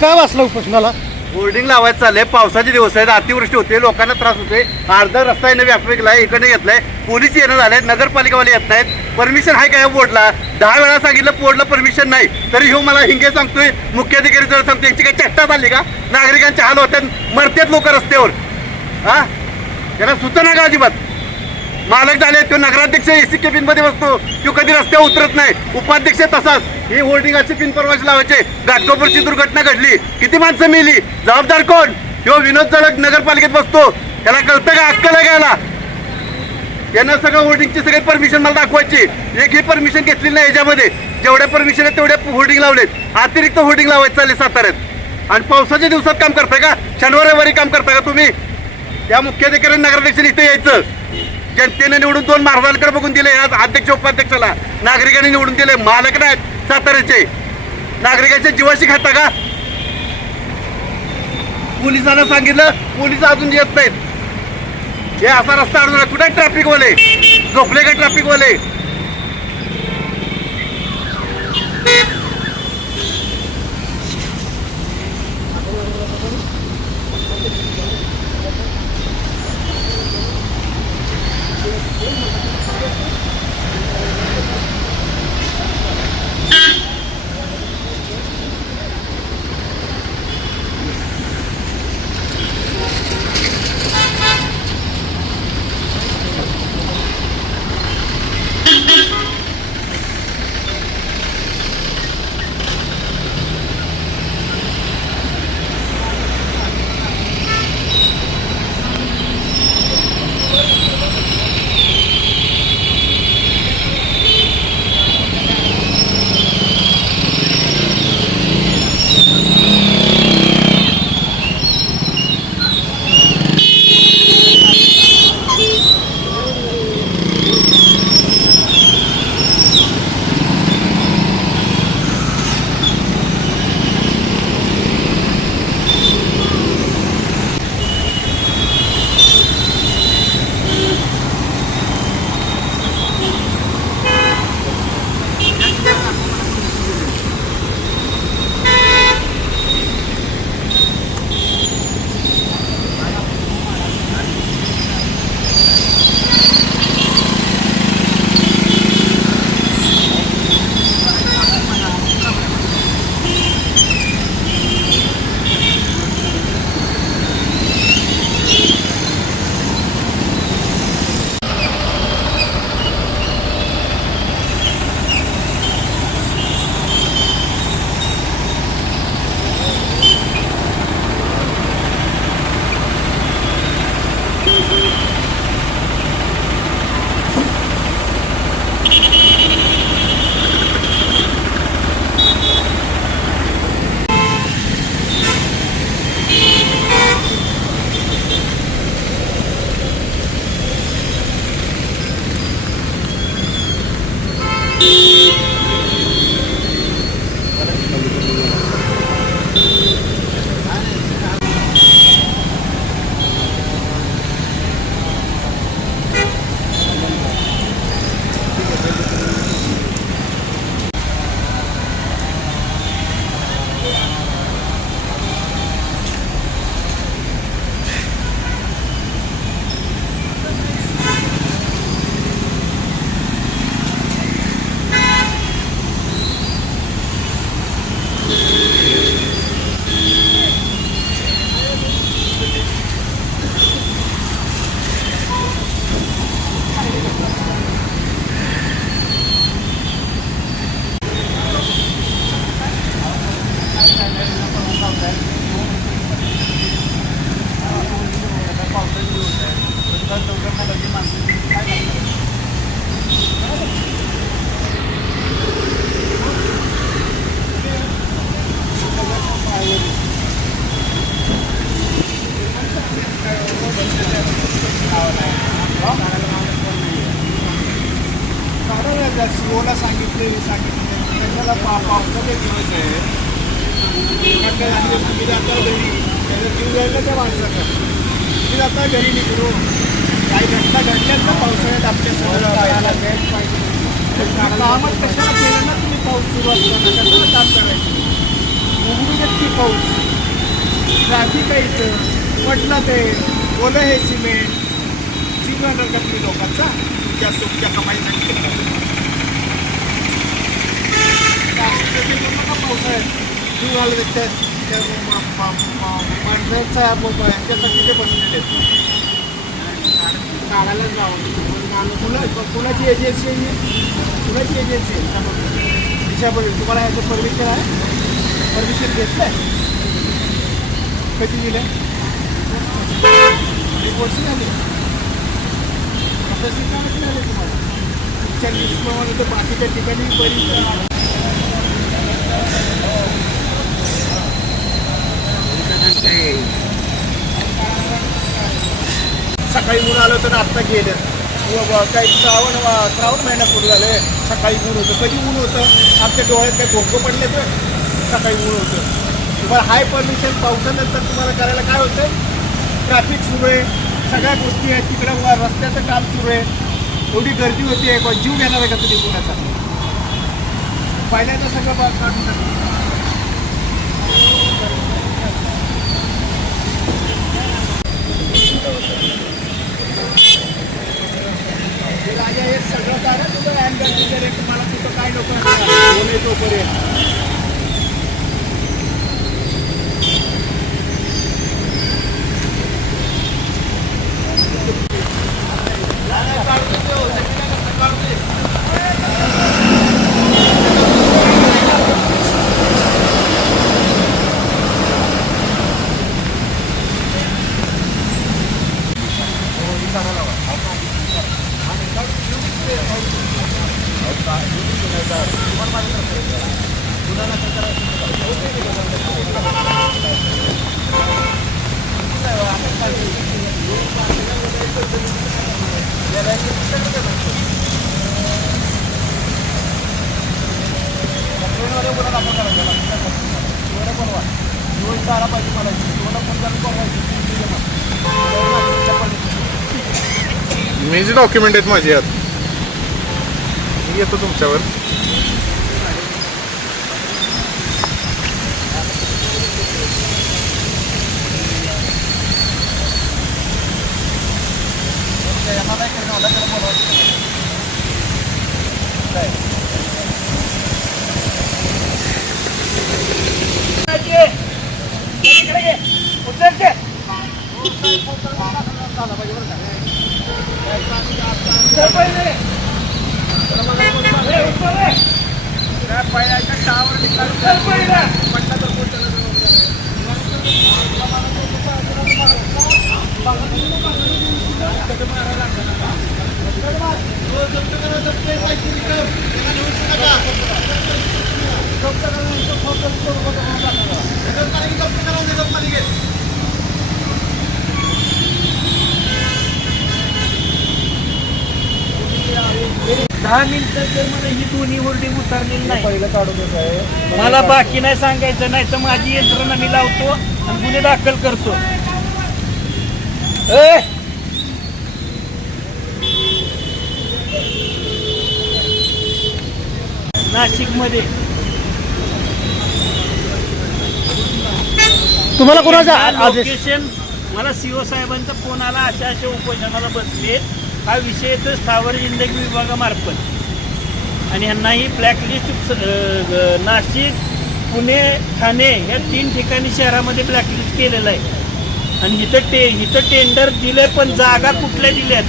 काय वाचलं उपोषणाला? होर्डिंग लावायचं चाललंय. पावसाचे दिवस आहेत, अतिवृष्टी होते, लोकांना त्रास होतोय. अर्धा रस्ता आहे व्यापकलाय, इकडे घेतलाय. पोलीस येणं झालेत, नगरपालिकावाले येत नाहीत. परमिशन आहे काय बोर्डला? 10 वेळा सांगितलं बोर्डला परमिशन नाही, तरी ह्यो मला हिंगे सांगतोय. मुख्याधिकारी जर सांगतो यांची काय चट्टा झाली का? नागरिकांचे हाल होतात, मरतात लोक रस्त्यावर. हा, त्याला सुचना का अजिबात? मालक झाले, तो नगराध्यक्ष एसी केबिन मध्ये बसतो, तो कधी रस्त्यावर उतरत नाही. उपाध्यक्ष तसाच. ही होर्डिंगाची पिन परवाच लावायचे. घाटकोपरची दुर्घटना घडली, किती माणसं मेली, जबाबदार कोण? तो विनोद जळक नगरपालिकेत बसतो, त्याला कळतं का? अक्कल आहे घ्यायला? यांना सगळं होर्डिंगची सगळी परमिशन मला दाखवायची. एकही परमिशन घेतली नाही याच्यामध्ये. जेवढ्या परमिशन आहेत तेवढ्या होर्डिंग लावलेत. अतिरिक्त होर्डिंग लावायचे चालले साताऱ्यात. आणि पावसाच्या दिवसात काम करताय का? शनिवार रविवारी काम करताय का तुम्ही? त्या मुख्याधिकारी नगराध्यक्षांनी इथे यायचं. जनतेने निवडून 2 महाराजांकडे बघून दिले, आज अध्यक्ष उपाध्यक्षाला नागरिकांनी निवडून दिले. मालक नाहीत साताऱ्याचे. नागरिकांच्या जीवाशी खाता का? पोलिसांना सांगितलं, पोलीस अजून येत नाहीत. हे असा रस्ता अडून कुठे ट्रॅफिक वाले झोपले का? ट्रॅफिक वाले सीओला सांगितले त्याला पावसाचे दिवस आहे तुम्ही जाता घरी त्याला जीव जायला त्या माणसाचा तुम्ही जाता घरी निघून काही घटना घडल्यात ना पावसाळ्यात आपल्या सगळं करायला द्यायला पाहिजे कामच कशाला केलं ना तुम्ही पाऊस सुरू असताना कशाला काम करायचं उघडूनच की पाऊस ट्रॅफिक आहे इथं पडलं ते ओलं हे सिमेंट जीव राहणार का तुम्ही लोकांचा तुमच्या कमाईसाठी पावसाळ्यात जीव घालत माणसांचा ह्यांच्यासाठी ते बसलेले आहेत काढायला जावं कुणाची एजन्सी आहे कुणाची एजन्सी आहे दिशाभूल तुम्हाला याचं परमिशन आहे परमिशन घेतलं आहे कधी दिलं 1 वर्ष झाली तशी का नाही झाली तुम्हाला तुमच्या लिस्टप्रमाणे तर बाकीच्या ठिकाणी बरीच सकाळी ऊन आलं तर आत्ता गेलं काही श्रावण महिना सुरू झाले सकाळी ऊन होतं कधी ऊन होतं आमच्या डोळ्यात काही धोकं पडले तर सकाळी ऊन होतं तुम्हाला हाय परमिशन पावसानंतर तुम्हाला करायला काय होतं ट्रॅफिक सुरू आहे सगळ्या गोष्टी आहेत तिकडं रस्त्याचं काम सुरू आहे एवढी गर्दी होती आहे जीव घेणार आहे का तुम्ही कुणाचा पहिल्यांदा सगळं काढून टाकलं राजा हे सगळं काय तुझं अँगल वगैरे तुम्हाला कुठं काय नको तोपर्यंत मी जे डॉक्युमेंट आहेत माझे यात मी येतो तुमच्यावर दहा मिनिटं जर मला ही दोन्ही होल्डिंग उतरलेली नाही पहिलं काढूनच आहे मला बाकी नाही सांगायचं नाही तर माझी यंत्रणा मी लावतो आणि गुन्हे दाखल करतो नाशिक मध्ये तुम्हाला कोणाचा लोकेशन मला सीओ साहेबांचा फोन आला अशा उपोषणाला बसले हा विषय येतो स्थावर जिंदगी विभागामार्फत आणि ह्यांनाही ब्लॅकलिस्ट नाशिक पुणे ठाणे या 3 ठिकाणी शहरामध्ये ब्लॅकलिस्ट केलेलं आहे आणि इथं टेंडर दिले पण जागा कुठल्या दिल्यात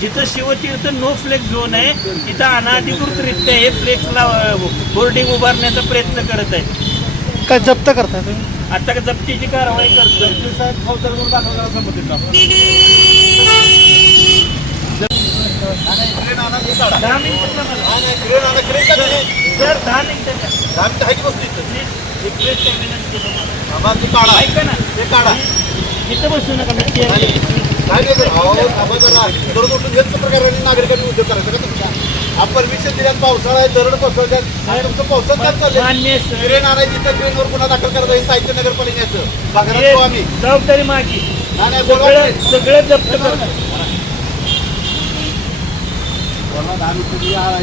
जिथं शिवतीर्थ नो फ्लेक्स झोन आहे तिथं अनाधिकृतरित्या हे फ्लेक्सला होर्डिंग उभारण्याचा प्रयत्न करत आहेत काय जप्त करताय तुम्ही आता जप्तीची कारवाई करतो दहा मिनिटं सर 10 मिनिटं ऐका ना इथं बसू नका मी नागरिकांनी उद्योग करायचा का तुमच्या हा परमिशन दिल्यात पावसाळा आहे दरड कोसळतात तुमचं पावसात काय चाललंय मान्य ट्रेन आणायची तर ट्रेनवर पुन्हा दाखल करायचं हे साहित्य नगरपालिकेचं बघा आम्ही जबाबदारी माझी नाही बोलवा सगळं जप्त करतो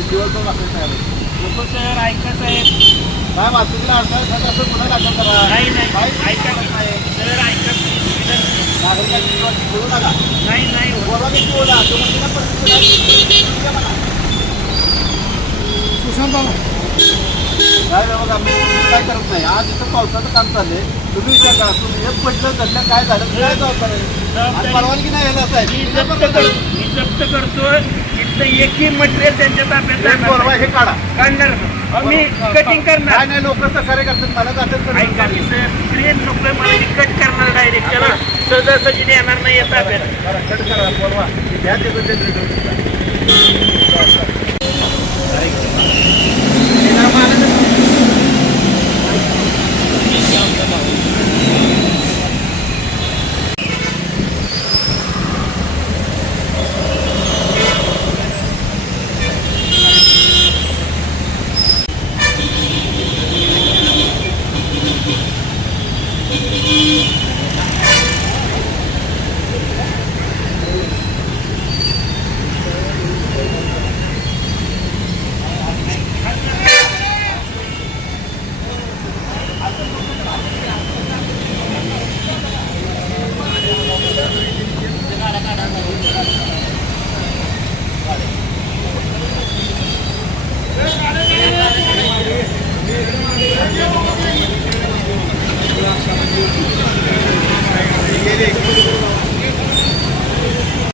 दिवस सर ऐका साहेब वाहतुकीला अडथळा झाला असं गुन्हा दाखल करा. नाही नाही काही ऐका करत नाही. सर ऐका please, विनंती. नागरिकांची विश्वास ठेवू नका. नाही बोला की बोला. तुम्हाला दिला परमिशन आहे. सुशांत बाबू काय बघा मी काय करत नाही. आज इथं पावसाचं काम चाललंय. तुम्ही विचार करा तुम्ही एक पडलं घडलं काय झालं काय जबाबदार आहे? आणि परवानगी नाही यायला साहेब मी जप्त करतो इथं एकही मटेरियल त्यांच्या ताब्यात जाणार परवा नाही. हे काढा काढणार मी कटिंग करणार काय नाही लोक सहकार्य करतात मला जातात ऐका की सर ट्रेन नको मला मी कट करणार डायरेक्ट त्याला सहजासहजी येणार नाही येत ताब्यात कट करा बोलवा घ्या ते